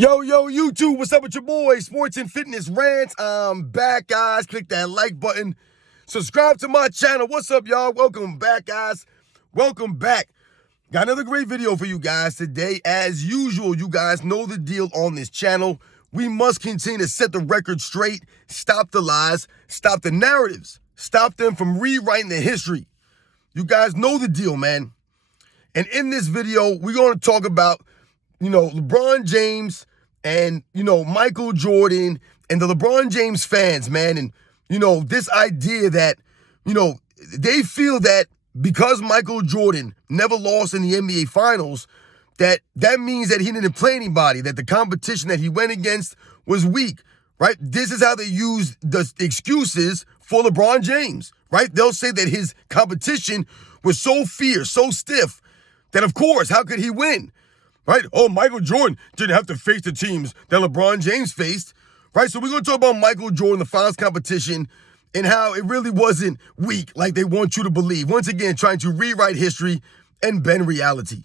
Yo, YouTube, what's up with your boy? Sports and Fitness Rants. I'm back, guys. Click that like button. Subscribe to my channel. What's up, y'all? Welcome back, guys. Welcome back. Got another great video for you guys today. As usual, you guys know the deal on this channel. We must continue to set the record straight, stop the lies, stop the narratives, stop them from rewriting the history. You guys know the deal, man. And in this video, we're going to talk about, LeBron James and, Michael Jordan and the LeBron James fans, man. And, this idea that, they feel that because Michael Jordan never lost in the NBA Finals, that means that he didn't play anybody, that the competition that he went against was weak, right? This is how they use the excuses for LeBron James, right? They'll say that his competition was so fierce, so stiff, that of course, how could he win? Right? Oh, Michael Jordan didn't have to face the teams that LeBron James faced, right? So we're going to talk about Michael Jordan, the finals competition, and how it really wasn't weak like they want you to believe. Once again, trying to rewrite history and bend reality.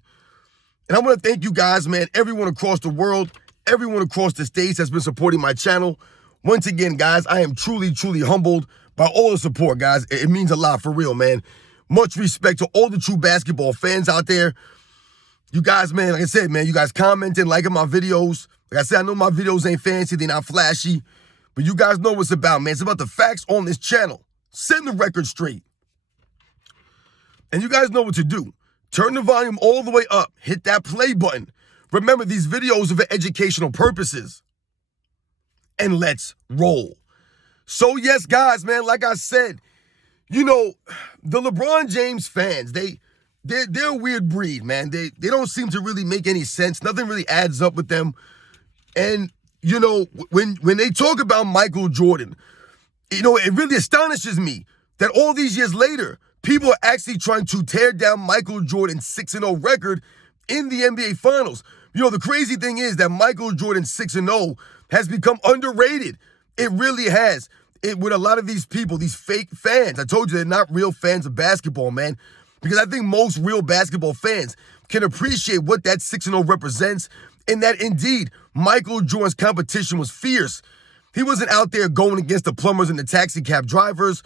And I want to thank you guys, man, everyone across the world, everyone across the states that's been supporting my channel. Once again, guys, I am truly, truly humbled by all the support, guys. It means a lot, for real, man. Much respect to all the true basketball fans out there. You guys, man, like I said, man, you guys commenting, liking my videos. Like I said, I know my videos ain't fancy, they're not flashy, but you guys know what it's about, man. It's about the facts on this channel. Setting the record straight. And you guys know what to do. Turn the volume all the way up. Hit that play button. Remember, these videos are for educational purposes. And let's roll. So, yes, guys, man, like I said, the LeBron James fans, they're a weird breed, man. They don't seem to really make any sense. Nothing really adds up with them. And, when they talk about Michael Jordan, it really astonishes me that all these years later, people are actually trying to tear down Michael Jordan's 6-0 record in the NBA Finals. The crazy thing is that Michael Jordan's 6-0 has become underrated. It really has. With a lot of these people, these fake fans. I told you they're not real fans of basketball, man. Because I think most real basketball fans can appreciate what that 6-0 represents, and that indeed Michael Jordan's competition was fierce. He wasn't out there going against the plumbers and the taxi cab drivers.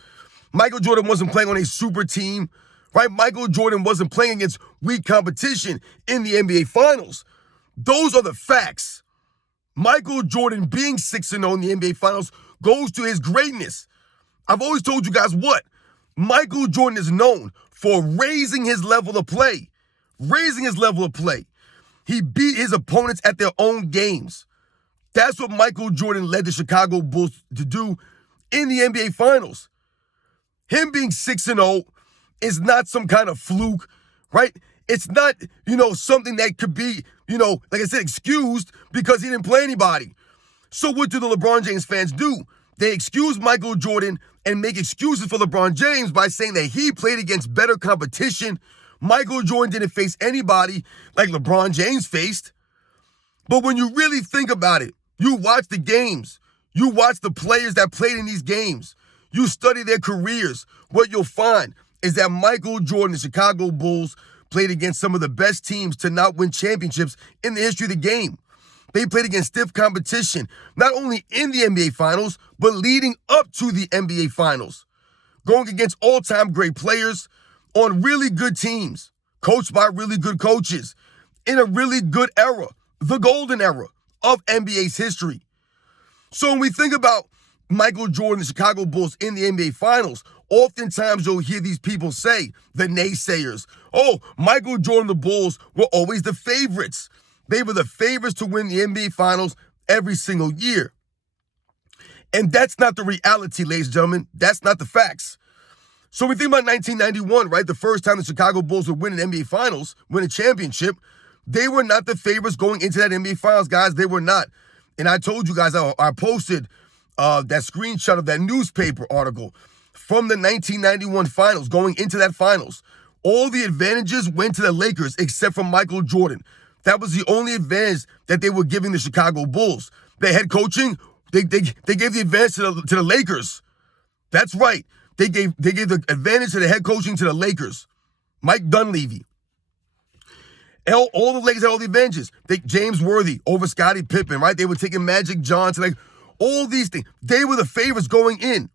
Michael Jordan wasn't playing on a super team, right? Michael Jordan wasn't playing against weak competition in the NBA Finals. Those are the facts. Michael Jordan being 6-0 in the NBA Finals goes to his greatness. I've always told you guys what? Michael Jordan is known for raising his level of play. Raising his level of play. He beat his opponents at their own games. That's what Michael Jordan led the Chicago Bulls to do in the NBA Finals. Him being 6-0 is not some kind of fluke, right? It's not, something that could be, like I said, excused because he didn't play anybody. So what do the LeBron James fans do? They excuse Michael Jordan and make excuses for LeBron James by saying that he played against better competition. Michael Jordan didn't face anybody like LeBron James faced. But when you really think about it, you watch the games, you watch the players that played in these games, you study their careers, what you'll find is that Michael Jordan, the Chicago Bulls, played against some of the best teams to not win championships in the history of the game. They played against stiff competition, not only in the NBA Finals, but leading up to the NBA Finals. Going against all-time great players on really good teams, coached by really good coaches, in a really good era, the golden era of NBA's history. So when we think about Michael Jordan, the Chicago Bulls in the NBA Finals, oftentimes you'll hear these people say, the naysayers, oh, Michael Jordan, the Bulls were always the favorites. They were the favorites to win the NBA Finals every single year. And that's not the reality, ladies and gentlemen. That's not the facts. So we think about 1991, right? The first time the Chicago Bulls would win an NBA Finals, win a championship. They were not the favorites going into that NBA Finals, guys. They were not. And I told you guys, I posted that screenshot of that newspaper article from the 1991 Finals, going into that Finals. All the advantages went to the Lakers except for Michael Jordan. That was the only advantage that they were giving the Chicago Bulls. Their head coaching, they gave the advantage to the Lakers. That's right. They gave the advantage to the head coaching to the Lakers. Mike Dunleavy. All the Lakers had all the advantages. James Worthy over Scottie Pippen, right? They were taking Magic Johnson, like all these things. They were the favorites going in.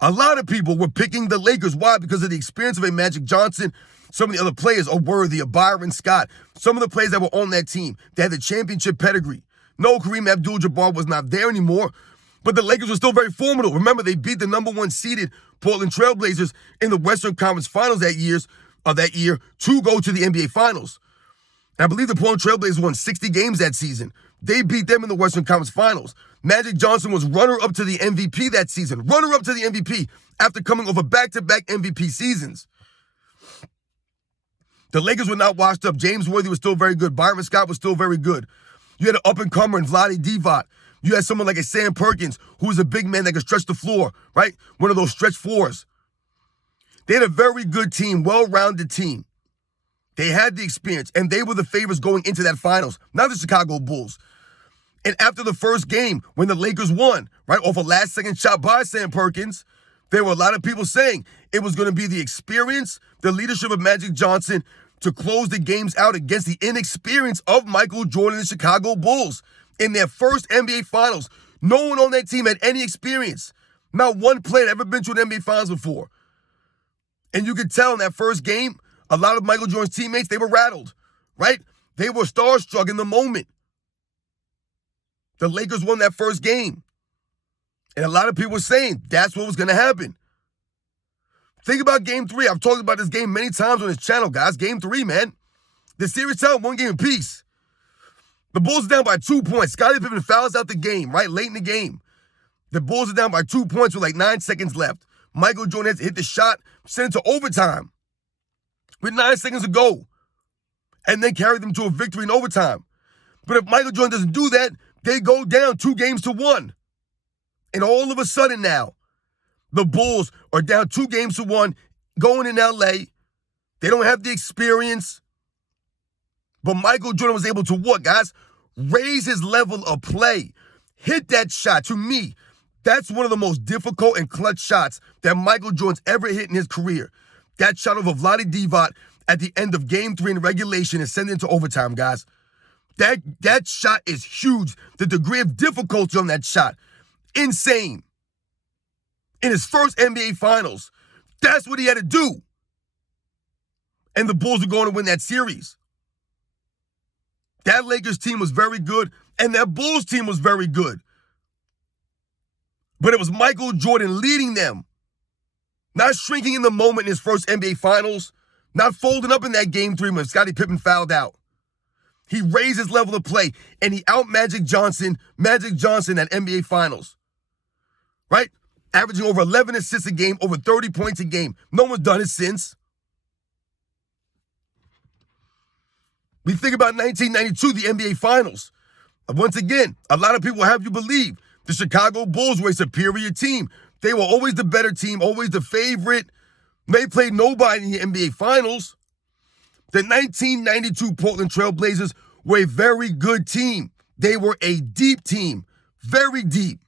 A lot of people were picking the Lakers. Why? Because of the experience of a Magic Johnson. Some of the other players are Worthy, a Byron Scott. Some of the players that were on that team, they had the championship pedigree. No, Kareem Abdul-Jabbar was not there anymore, but the Lakers were still very formidable. Remember, they beat the number 1 seeded Portland Trailblazers in the Western Conference Finals that year to go to the NBA Finals. And I believe the Portland Trailblazers won 60 games that season. They beat them in the Western Conference Finals. Magic Johnson was runner-up to the MVP that season. Runner-up to the MVP after coming over back-to-back MVP seasons. The Lakers were not washed up. James Worthy was still very good. Byron Scott was still very good. You had an up-and-comer in Vlade Divac. You had someone like a Sam Perkins, who was a big man that could stretch the floor, right? One of those stretch fours. They had a very good team, well-rounded team. They had the experience, and they were the favorites going into that finals, not the Chicago Bulls. And after the first game, when the Lakers won, right, off a last-second shot by Sam Perkins, there were a lot of people saying it was going to be the experience, the leadership of Magic Johnson to close the games out against the inexperience of Michael Jordan and the Chicago Bulls in their first NBA Finals. No one on that team had any experience. Not one player had ever been to an NBA Finals before. And you could tell in that first game, a lot of Michael Jordan's teammates, they were rattled, right? They were starstruck in the moment. The Lakers won that first game. And a lot of people were saying that's what was going to happen. Think about Game 3. I've talked about this game many times on this channel, guys. Game 3, man. The series tied 1 game apiece. The Bulls are down by 2 points. Scottie Pippen fouls out the game, right, late in the game. The Bulls are down by 2 points with like 9 seconds left. Michael Jordan has to hit the shot, send it to overtime with 9 seconds to go, and then carry them to a victory in overtime. But if Michael Jordan doesn't do that, they go down 2-1. And all of a sudden now, the Bulls are down 2-1, going in LA. They don't have the experience. But Michael Jordan was able to what, guys? Raise his level of play. Hit that shot. To me, that's one of the most difficult and clutch shots that Michael Jordan's ever hit in his career. That shot over Vlade Divac at the end of Game 3 in regulation and send it into overtime, guys. That shot is huge. The degree of difficulty on that shot, insane. In his first NBA Finals, that's what he had to do. And the Bulls were going to win that series. That Lakers team was very good, and that Bulls team was very good. But it was Michael Jordan leading them. Not shrinking in the moment in his first NBA Finals. Not folding up in that Game 3 when Scottie Pippen fouled out. He raised his level of play, and he out Magic Johnson at NBA Finals. Right? Averaging over 11 assists a game, over 30 points a game. No one's done it since. We think about 1992, the NBA Finals. Once again, a lot of people have you believe the Chicago Bulls were a superior team. They were always the better team, always the favorite. They played nobody in the NBA Finals. The 1992 Portland Trailblazers were a very good team. They were a deep team, very deep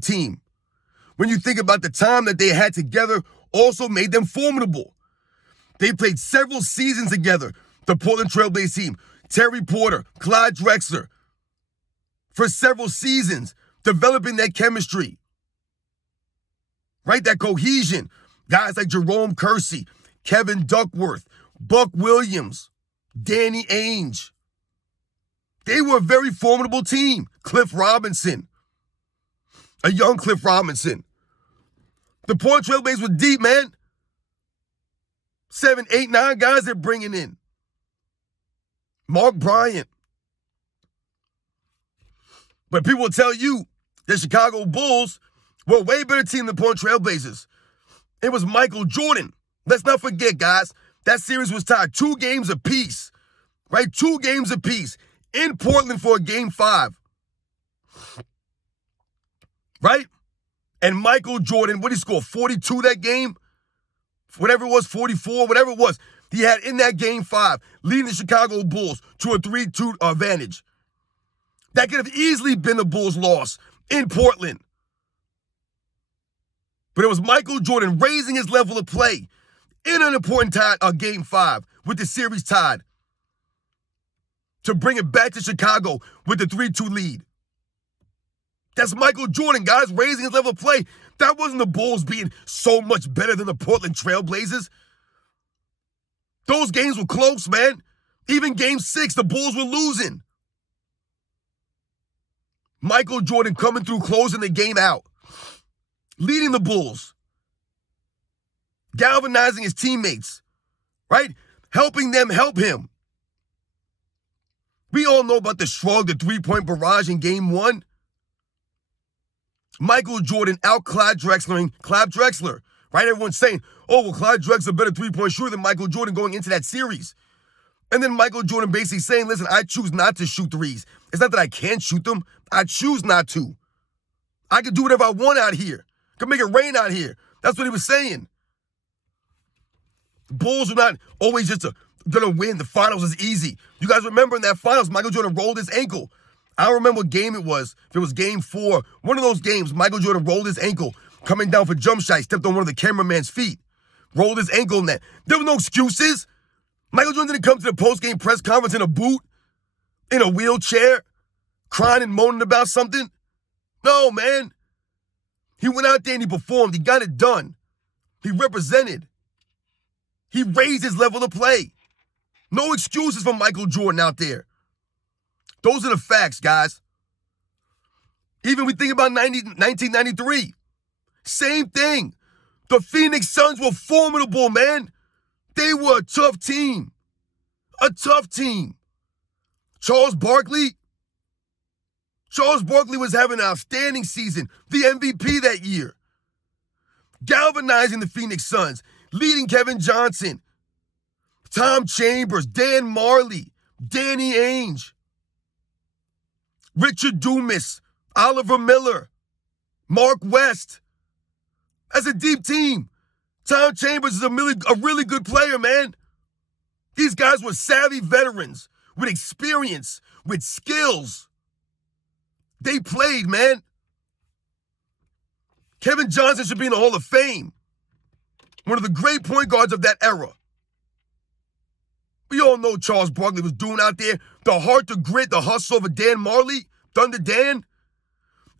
team. When you think about the time that they had together, also made them formidable. They played several seasons together, the Portland Trailblazers team. Terry Porter, Clyde Drexler, for several seasons, developing that chemistry. Right, that cohesion. Guys like Jerome Kersey, Kevin Duckworth, Buck Williams, Danny Ainge. They were a very formidable team. Cliff Robinson, a young Cliff Robinson. The Portland Trailblazers were deep, man. 7, 8, 9 guys they're bringing in. Mark Bryant. But people will tell you the Chicago Bulls were a way better team than the Portland Trailblazers. It was Michael Jordan. Let's not forget, guys, that series was tied 2 games apiece. Right? 2 games apiece in Portland for a Game 5. Right? And Michael Jordan, what did he score? 42 that game? Whatever it was, 44, whatever it was. He had in that Game 5, leading the Chicago Bulls to a 3-2 advantage. That could have easily been the Bulls' loss in Portland. But it was Michael Jordan raising his level of play in an important Game 5 with the series tied to bring it back to Chicago with the 3-2 lead. That's Michael Jordan, guys, raising his level of play. That wasn't the Bulls being so much better than the Portland Trailblazers. Those games were close, man. Even Game 6, the Bulls were losing. Michael Jordan coming through, closing the game out, leading the Bulls, galvanizing his teammates, right? Helping them help him. We all know about the shrug, the three-point barrage in Game 1. Michael Jordan out Clyde Drexler, right? Everyone's saying, oh, well, Clyde Drexler a better three-point shooter than Michael Jordan going into that series. And then Michael Jordan basically saying, listen, I choose not to shoot threes. It's not that I can't shoot them. I choose not to. I can do whatever I want out here. I can make it rain out here. That's what he was saying. The Bulls are not always just going to win. The finals is easy. You guys remember in that finals, Michael Jordan rolled his ankle. I don't remember what game it was. If it was Game 4, one of those games, Michael Jordan rolled his ankle coming down for jump shot. He stepped on one of the cameraman's feet. Rolled his ankle in that. There were no excuses. Michael Jordan didn't come to the post-game press conference in a boot, in a wheelchair, crying and moaning about something. No, man. He went out there and he performed. He got it done. He represented. He raised his level of play. No excuses for Michael Jordan out there. Those are the facts, guys. Even we think about 1993. Same thing. The Phoenix Suns were formidable, man. They were a tough team. A tough team. Charles Barkley was having an outstanding season. The MVP that year. Galvanizing the Phoenix Suns. Leading Kevin Johnson. Tom Chambers. Dan Marley. Danny Ainge. Richard Dumas. Oliver Miller. Mark West. That's a deep team. Tom Chambers is a really good player, man. These guys were savvy veterans with experience, with skills. They played, man. Kevin Johnson should be in the Hall of Fame. One of the great point guards of that era. We all know Charles Barkley was doing out there. The heart, the grit, the hustle of a Dan Marley, Thunder Dan.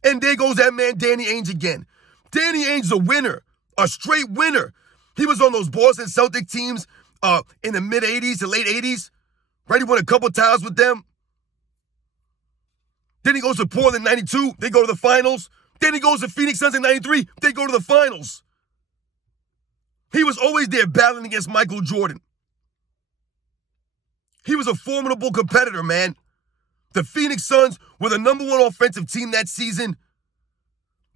And there goes that man, Danny Ainge again. Danny Ainge is a winner. A straight winner. He was on those Boston Celtic teams in the mid-'80s to late 80s. Right? He won a couple times with them. Then he goes to Portland in 92. They go to the finals. Then he goes to Phoenix Suns in 93. They go to the finals. He was always there battling against Michael Jordan. He was a formidable competitor, man. The Phoenix Suns were the #1 offensive team that season.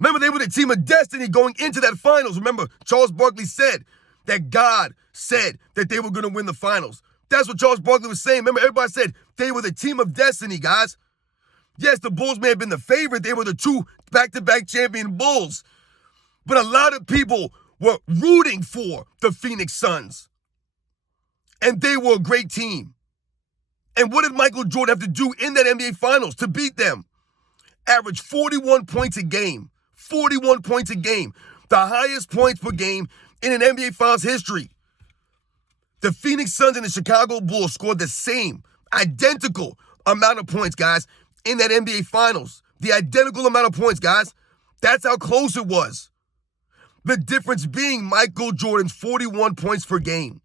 Remember, they were the team of destiny going into that finals. Remember, Charles Barkley said that God said that they were going to win the finals. That's what Charles Barkley was saying. Remember, everybody said they were the team of destiny, guys. Yes, the Bulls may have been the favorite. They were the 2 back-to-back champion Bulls. But a lot of people were rooting for the Phoenix Suns. And they were a great team. And what did Michael Jordan have to do in that NBA Finals to beat them? Average 41 points a game. 41 points a game. The highest points per game in an NBA Finals history. The Phoenix Suns and the Chicago Bulls scored the same, identical amount of points, guys, in that NBA Finals. The identical amount of points, guys. That's how close it was. The difference being Michael Jordan's 41 points per game.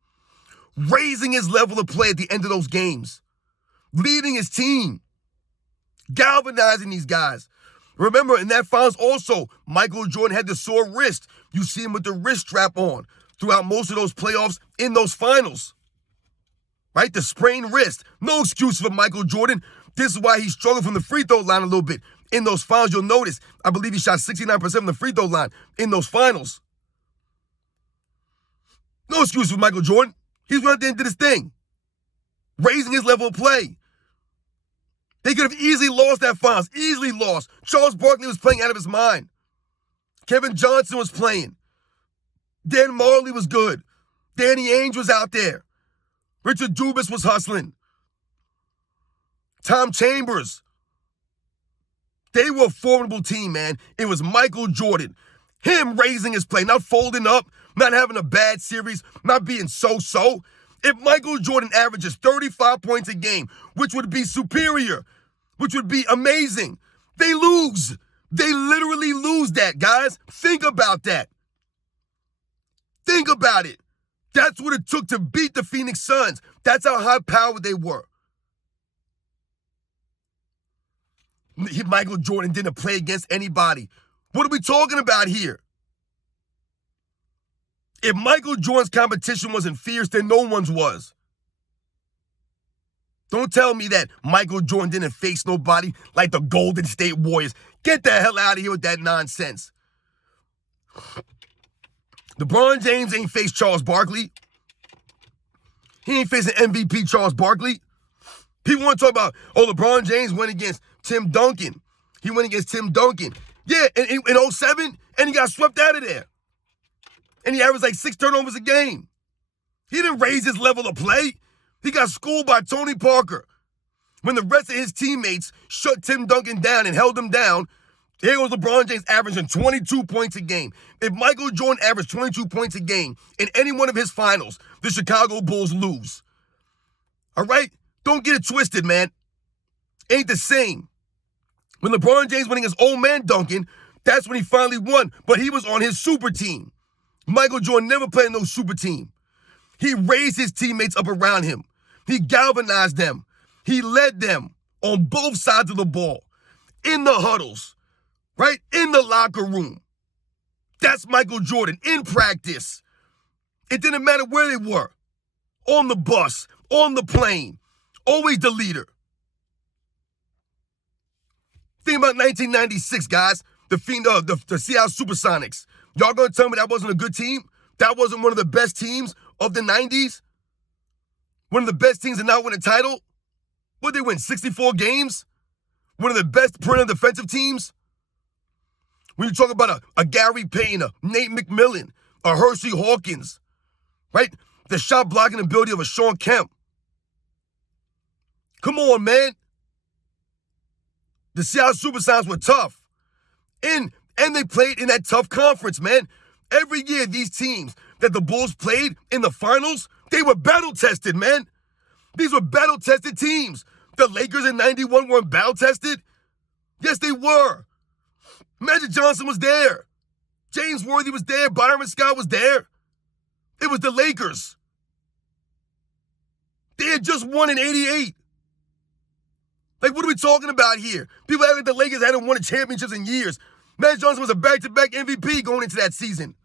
Raising his level of play at the end of those games. Leading his team. Galvanizing these guys. Remember, in that finals also, Michael Jordan had the sore wrist. You see him with the wrist strap on throughout most of those playoffs in those finals. Right? The sprained wrist. No excuse for Michael Jordan. This is why he struggled from the free throw line a little bit. In those finals, you'll notice, I believe he shot 69% from the free throw line in those finals. No excuse for Michael Jordan. He's went out there and did his thing. Raising his level of play. They could have easily lost that finals. Easily lost. Charles Barkley was playing out of his mind. Kevin Johnson was playing. Dan Marley was good. Danny Ainge was out there. Richard Dumas was hustling. Tom Chambers. They were a formidable team, man. It was Michael Jordan. Him raising his play, not folding up, not having a bad series, not being so-so. If Michael Jordan averages 35 points a game, which would be superior, which would be amazing, they lose. They literally lose that, guys. Think about that. Think about it. That's what it took to beat the Phoenix Suns. That's how high-powered they were. Michael Jordan didn't play against anybody. What are we talking about here? If Michael Jordan's competition wasn't fierce, then no one's was. Don't tell me that Michael Jordan didn't face nobody like the Golden State Warriors. Get the hell out of here with that nonsense. LeBron James ain't faced Charles Barkley. He ain't facing MVP Charles Barkley. People want to talk about, LeBron James went against Tim Duncan. He went against Tim Duncan. Yeah, in 07, and he got swept out of there. And he averaged like 6 turnovers a game. He didn't raise his level of play. He got schooled by Tony Parker. When the rest of his teammates shut Tim Duncan down and held him down, here was LeBron James averaging 22 points a game. If Michael Jordan averaged 22 points a game in any one of his finals, the Chicago Bulls lose. All right? Don't get it twisted, man. Ain't the same. When LeBron James went against old man Duncan, that's when he finally won, but he was on his super team. Michael Jordan never played no super team. He raised his teammates up around him. He galvanized them. He led them on both sides of the ball, in the huddles, right? In the locker room. That's Michael Jordan in practice. It didn't matter where they were. On the bus, on the plane, always the leader. Think about 1996, guys. The Seattle SuperSonics. Y'all gonna tell me that wasn't a good team? That wasn't one of the best teams of the 90s? One of the best teams to not win a title? What, they win 64 games? One of the best perimeter defensive teams? When you talk about a Gary Payton, a Nate McMillan, a Hersey Hawkins, right? The shot blocking ability of a Sean Kemp. Come on, man. The Seattle SuperSonics were tough. And they played in that tough conference, man. Every year, these teams that the Bulls played in the finals, they were battle-tested, man. These were battle-tested teams. The Lakers in 91 weren't battle-tested. Yes, they were. Magic Johnson was there. James Worthy was there. Byron Scott was there. It was the Lakers. They had just won in 88. Like, what are we talking about here? People act like the Lakers hadn't won championships in years. Magic Johnson was a back-to-back MVP going into that season.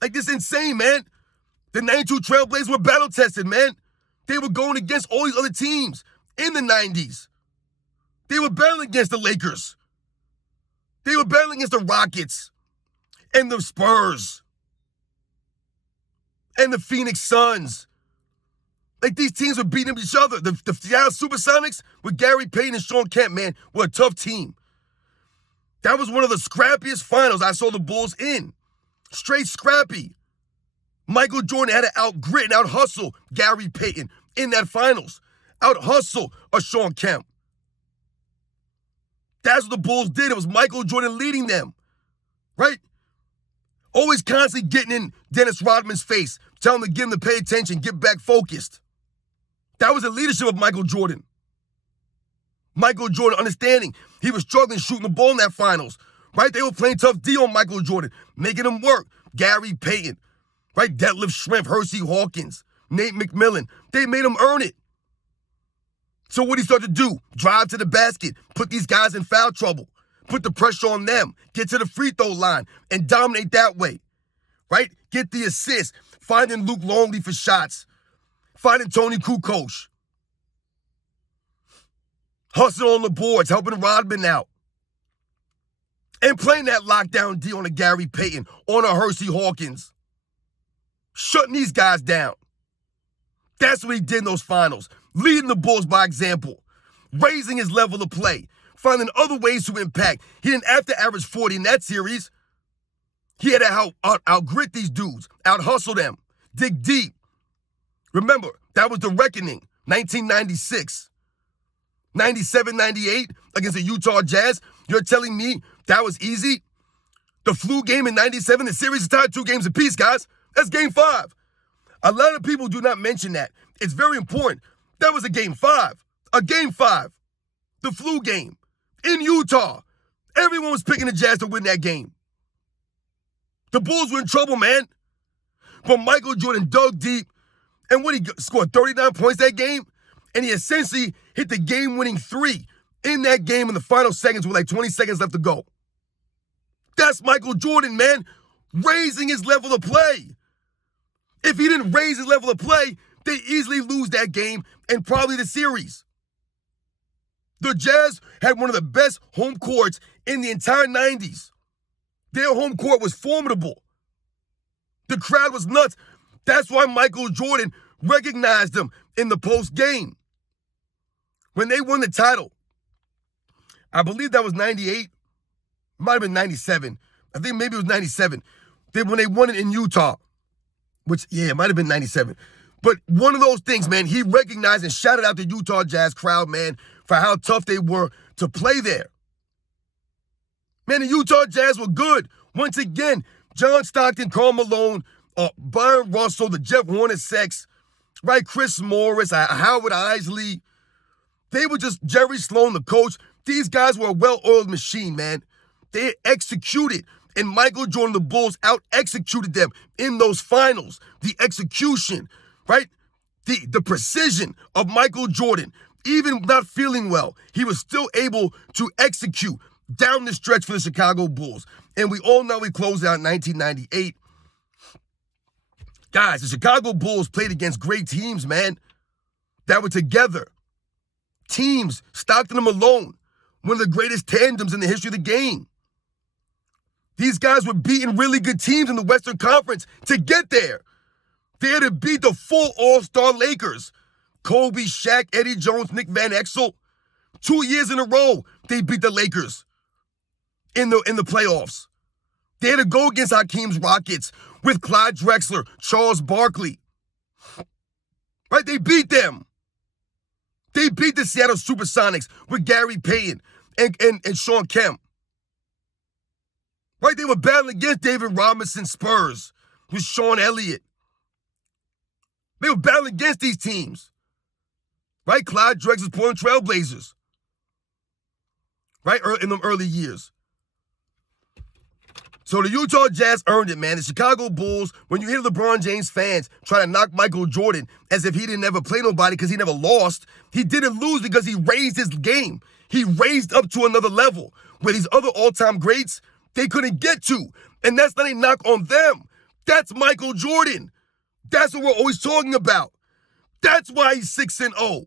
Like, this is insane, man. The 92 Trailblazers were battle-tested, man. They were going against all these other teams in the 90s. They were battling against the Lakers. They were battling against the Rockets and the Spurs and the Phoenix Suns. Like, these teams were beating each other. The Seattle SuperSonics with Gary Payton and Sean Kemp, man, were a tough team. That was one of the scrappiest finals I saw the Bulls in. Straight scrappy. Michael Jordan had to out-grit and out-hustle Gary Payton in that finals. Out-hustle a Sean Kemp. That's what the Bulls did. It was Michael Jordan leading them, right? Always constantly getting in Dennis Rodman's face, telling him to get him to pay attention, get back focused. That was the leadership of Michael Jordan. Michael Jordan understanding he was struggling shooting the ball in that finals, right? They were playing tough D on Michael Jordan, making him work. Gary Payton, right? Detlef Schrempf, Hersey Hawkins, Nate McMillan. They made him earn it. So what he started to do, drive to the basket, put these guys in foul trouble, put the pressure on them, get to the free throw line, and dominate that way, right? Get the assist, finding Luke Longley for shots, finding Tony Kukoc, hustling on the boards, helping Rodman out, and playing that lockdown D on a Gary Payton, on a Hersey Hawkins, shutting these guys down. That's what he did in those finals, leading the Bulls by example, raising his level of play, finding other ways to impact. He didn't have to average 40 in that series. He had to out-grit these dudes, out-hustle them, dig deep. Remember, that was the reckoning, 1996. 97, 98 against the Utah Jazz. You're telling me that was easy? The flu game in 97, the series is tied 2 games apiece, guys. That's game 5. A lot of people do not mention that. It's very important. That was a game 5. A game 5. The flu game. In Utah. Everyone was picking the Jazz to win that game. The Bulls were in trouble, man. But Michael Jordan dug deep. And he scored 39 points that game. And he essentially hit the game-winning 3 in that game in the final seconds with like 20 seconds left to go. That's Michael Jordan, man. Raising his level of play. If he didn't raise his level of play, they easily lose that game and probably the series. The Jazz had one of the best home courts in the entire 90s. Their home court was formidable. The crowd was nuts. That's why Michael Jordan recognized them in the post-game. When they won the title, I believe that was 98. Might have been 97. I think maybe it was 97. When they won it in Utah. It might have been 97. But one of those things, man, he recognized and shouted out the Utah Jazz crowd, man, for how tough they were to play there. Man, the Utah Jazz were good. Once again, John Stockton, Karl Malone, Byron Russell, the Jeff Hornaceks, right? Chris Morris, Howard Isley. They were just Jerry Sloan, the coach. These guys were a well-oiled machine, man. They executed. And Michael Jordan, the Bulls, out-executed them in those finals. The execution, right? The precision of Michael Jordan. Even not feeling well, he was still able to execute down the stretch for the Chicago Bulls. And we all know he closed out in 1998. Guys, the Chicago Bulls played against great teams, man, that were together. Teams, Stockton and Malone, one of the greatest tandems in the history of the game. These guys were beating really good teams in the Western Conference to get there. They had to beat the full all-star Lakers. Kobe, Shaq, Eddie Jones, Nick Van Exel. 2 years in a row, they beat the Lakers in the playoffs. They had to go against Hakeem's Rockets with Clyde Drexler, Charles Barkley. Right? They beat them. They beat the Seattle SuperSonics with Gary Payton and Sean Kemp. Right? They were battling against David Robinson Spurs with Sean Elliott. They were battling against these teams. Right? Clyde Drexler's Portland Trailblazers. Right? In them early years. So the Utah Jazz earned it, man. The Chicago Bulls, when you hear LeBron James fans try to knock Michael Jordan as if he didn't ever play nobody because he never lost, he didn't lose because he raised his game. He raised up to another level where these other all-time greats, they couldn't get to. And that's not a knock on them. That's Michael Jordan. That's what we're always talking about. That's why he's 6-0.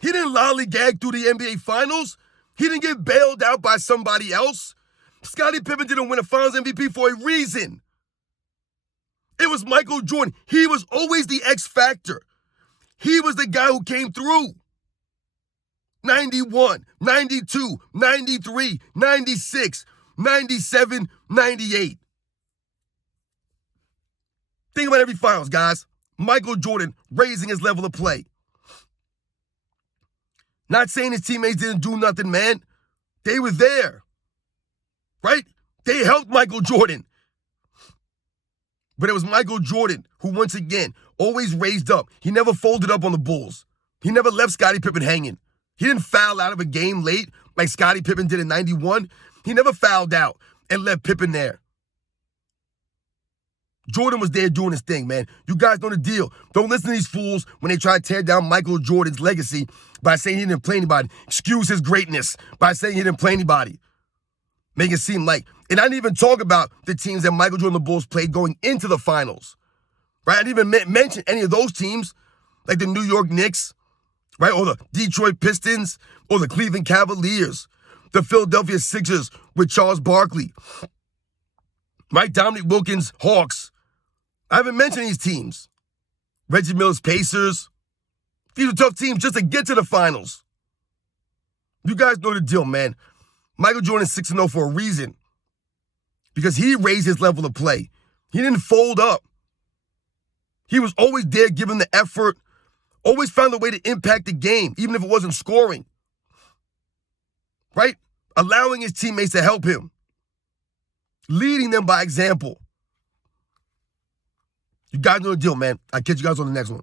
He didn't lollygag through the NBA Finals. He didn't get bailed out by somebody else. Scottie Pippen didn't win a Finals MVP for a reason. It was Michael Jordan. He was always the X factor. He was the guy who came through. 91, 92, 93, 96, 97, 98. Think about every Finals, guys. Michael Jordan raising his level of play. Not saying his teammates didn't do nothing, man. They were there. Right? They helped Michael Jordan. But it was Michael Jordan who, once again, always raised up. He never folded up on the Bulls. He never left Scottie Pippen hanging. He didn't foul out of a game late like Scottie Pippen did in 91. He never fouled out and left Pippen there. Jordan was there doing his thing, man. You guys know the deal. Don't listen to these fools when they try to tear down Michael Jordan's legacy by saying he didn't play anybody. Excuse his greatness by saying he didn't play anybody. Make it seem like, and I didn't even talk about the teams that Michael Jordan and the Bulls played going into the finals, right? I didn't even mention any of those teams, like the New York Knicks, right? Or the Detroit Pistons, or the Cleveland Cavaliers, the Philadelphia Sixers with Charles Barkley, right? Dominique Wilkins Hawks. I haven't mentioned these teams. Reggie Miller's Pacers. These are tough teams just to get to the finals. You guys know the deal, man. Michael Jordan's 6-0 for a reason. Because he raised his level of play. He didn't fold up. He was always there giving the effort. Always found a way to impact the game, even if it wasn't scoring. Right? Allowing his teammates to help him. Leading them by example. You guys know the deal, man. I'll catch you guys on the next one.